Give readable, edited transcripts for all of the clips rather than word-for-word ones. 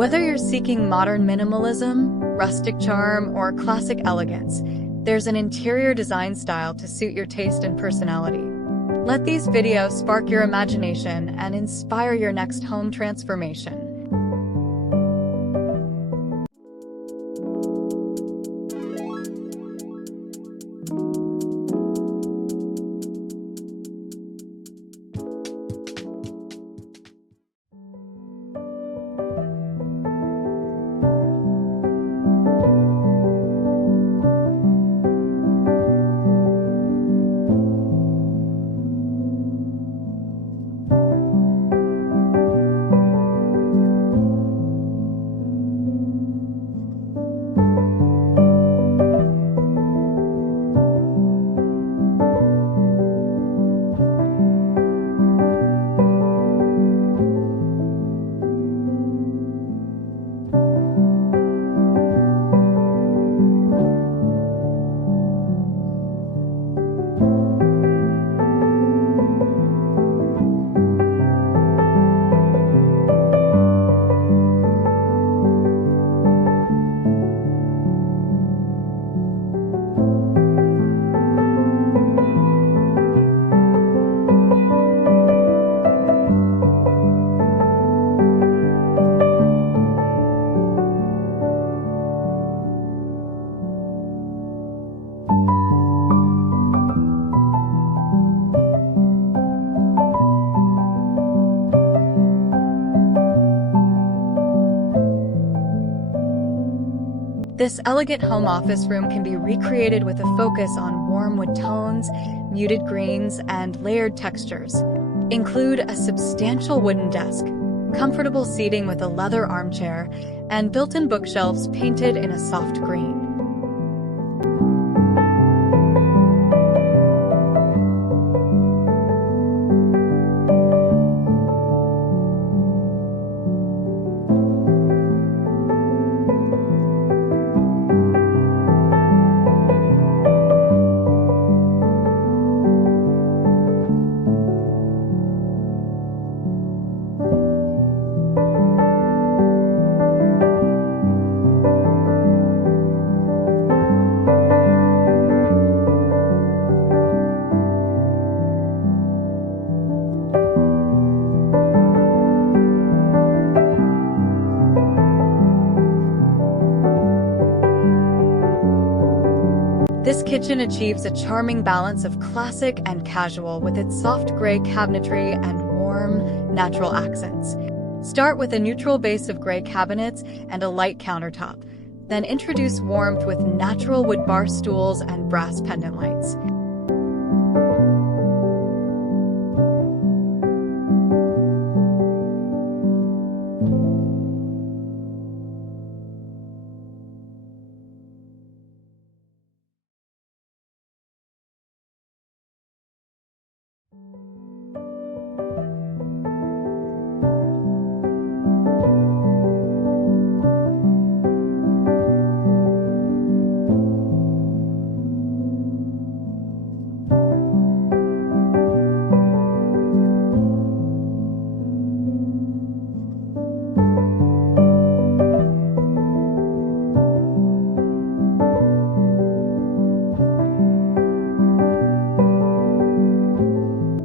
Whether you're seeking modern minimalism, rustic charm, or classic elegance, there's an interior design style to suit your taste and personality. Let these videos spark your imagination and inspire your next home transformation. This elegant home office room can be recreated with a focus on warm wood tones, muted greens, and layered textures. Include a substantial wooden desk, comfortable seating with a leather armchair, and built-in bookshelves painted in a soft green. This kitchen achieves a charming balance of classic and casual with its soft gray cabinetry and warm, natural accents. Start with a neutral base of gray cabinets and a light countertop, then introduce warmth with natural wood bar stools and brass pendant lights.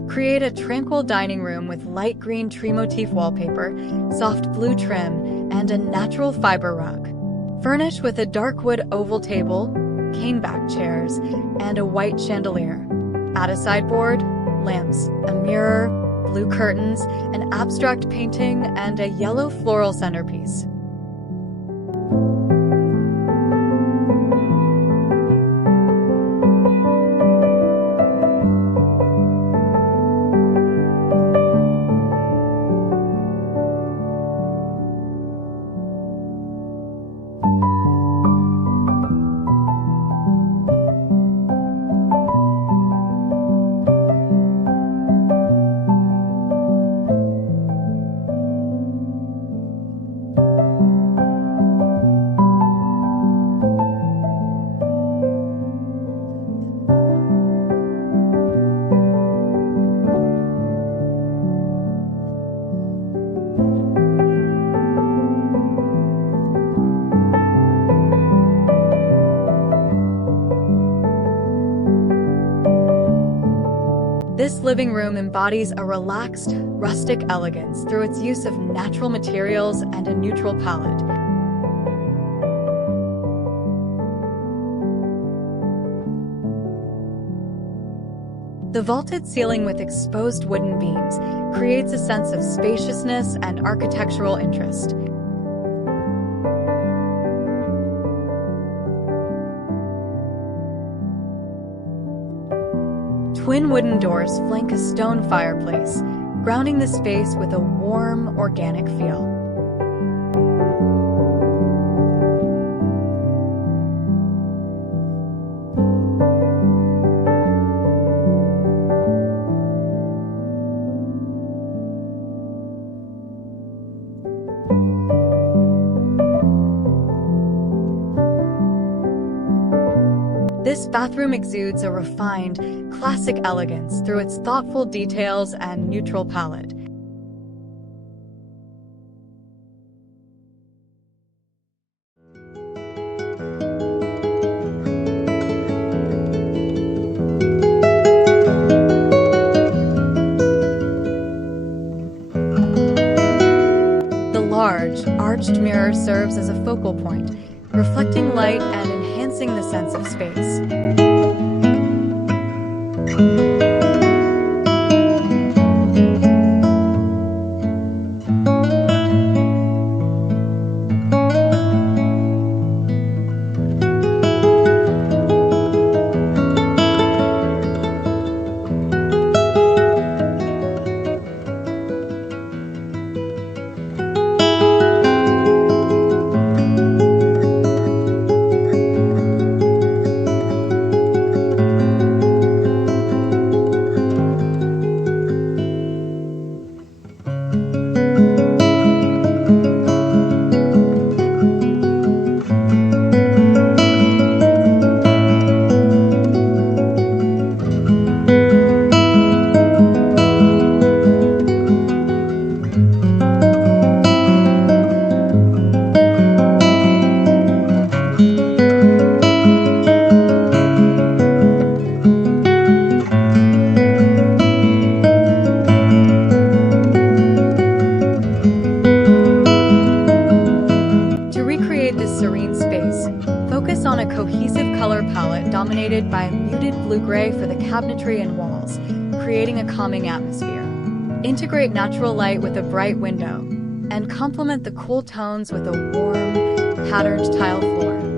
Create a tranquil dining room with light green tree motif wallpaper, soft blue trim, and a natural fiber rug. Furnish with a dark wood oval table, cane-back chairs, and a white chandelier. Add a sideboard, lamps, a mirror, blue curtains, an abstract painting, and a yellow floral centerpiece. This living room embodies a relaxed, rustic elegance through its use of natural materials and a neutral palette. The vaulted ceiling with exposed wooden beams creates a sense of spaciousness and architectural interest. Twin wooden doors flank a stone fireplace, grounding the space with a warm, organic feel. This bathroom exudes a refined, classic elegance through its thoughtful details and neutral palette. The large, arched mirror serves as a focal point, reflecting light and enhancing the sense of space. Serene space, focus on a cohesive color palette dominated by muted blue-gray for the cabinetry and walls, creating a calming atmosphere. Integrate natural light with a bright window, and complement the cool tones with a warm, patterned tile floor.